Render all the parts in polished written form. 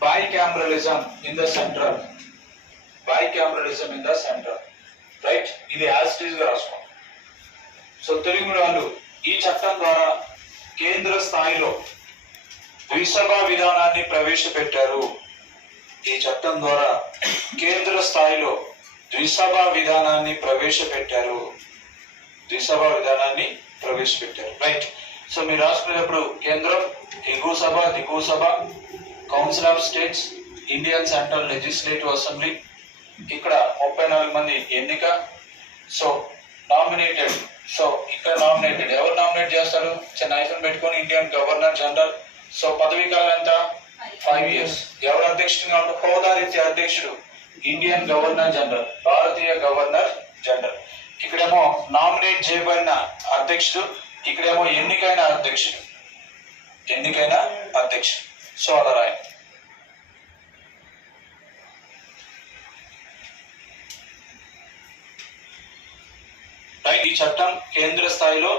bicameralism in the central. Bicameralism in the central. Right, ఇది as it is గా రాసుకోండి. So Telugu వాళ్ళు ఈ చట్టం ద్వారా కేంద్ర స్థాయిలో ద్విసభా విధానాన్ని ప్రవేశపెట్టారు. ఈ చట్టం ద్వారా కేంద్ర స్థాయిలో ద్విసభా విధానాన్ని ప్రవేశపెట్టారు. ద్విసభా విధానాన్ని ప్రవేశపెట్టారు. రైట్. సో మీరు రాసుకునేటప్పుడు కేంద్రం, ఎగువ సభ, దిగువ సభ, council of states, Indian central legislative assembly, ఇక్కడ 34 మంది ఎన్నిక. సో నామినేటెడ్, సో ఇక్కడ నామినేటెడ్ ఎవరు నామినేట్ చేస్తారు? చిన్న ఐఫోన్ పెట్టుకొని ఇండియన్ గవర్నర్ జనరల్. సో పదవీ కాలం ఎంత? 5 years. ఎవరు అధ్యక్షుడిగా ఉంటారు? హోదారీత్యా అధ్యక్షుడు ఇండియన్ గవర్నర్ జనరల్, భారతీయ గవర్నర్ జనరల్. ఇక్కడేమో నామినేట్ చేయబడిన అధ్యక్షుడు, ఇక్కడేమో ఎన్నికైన అధ్యక్షుడు. ఎన్నికైన అధ్యక్షుడు. సో అలా రాయండి. ఈ చట్టం కేంద్ర స్థాయిలో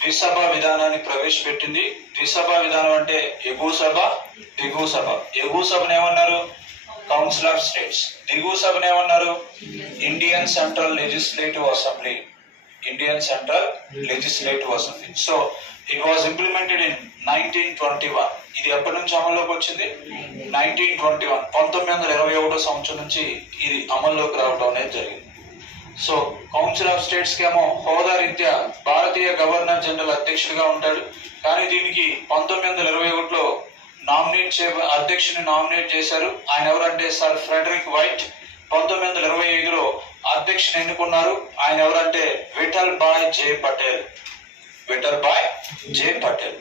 ద్విసభా విధానాన్ని ప్రవేశపెట్టింది. ద్విసభా విధానం అంటే ఎగువ సభ, దిగువ సభ. ఎగువ సభను ఏమన్నారు? Council of states. దిగువ సభను ఏమన్నారు? Indian central legislative assembly. Indian central legislative assembly. So it was implemented in 1921. ఇది ఎప్పటి నుంచి అమల్లోకి వచ్చింది? 1921. 1921 సంవత్సరం నుంచి ఇది అమల్లోకి రావడం అనేది జరిగింది. సో కౌన్సిల్ ఆఫ్ స్టేట్స్ కి ఏమో హోదా రీత్యా భారతీయ గవర్నర్ జనరల్ అధ్యక్షుడిగా ఉంటాడు. కానీ దీనికి 1921లో అధ్యక్షుని నామినేట్ చేశారు. ఆయన ఎవరంటే సర్ ఫ్రెడరిక్ వైట్. 1925లో అధ్యక్షుని ఎన్నుకున్నారు. ఆయన ఎవరంటే విఠల్ భాయ్ జే పటేల్. విఠల్ భాయ్ జే పటేల్.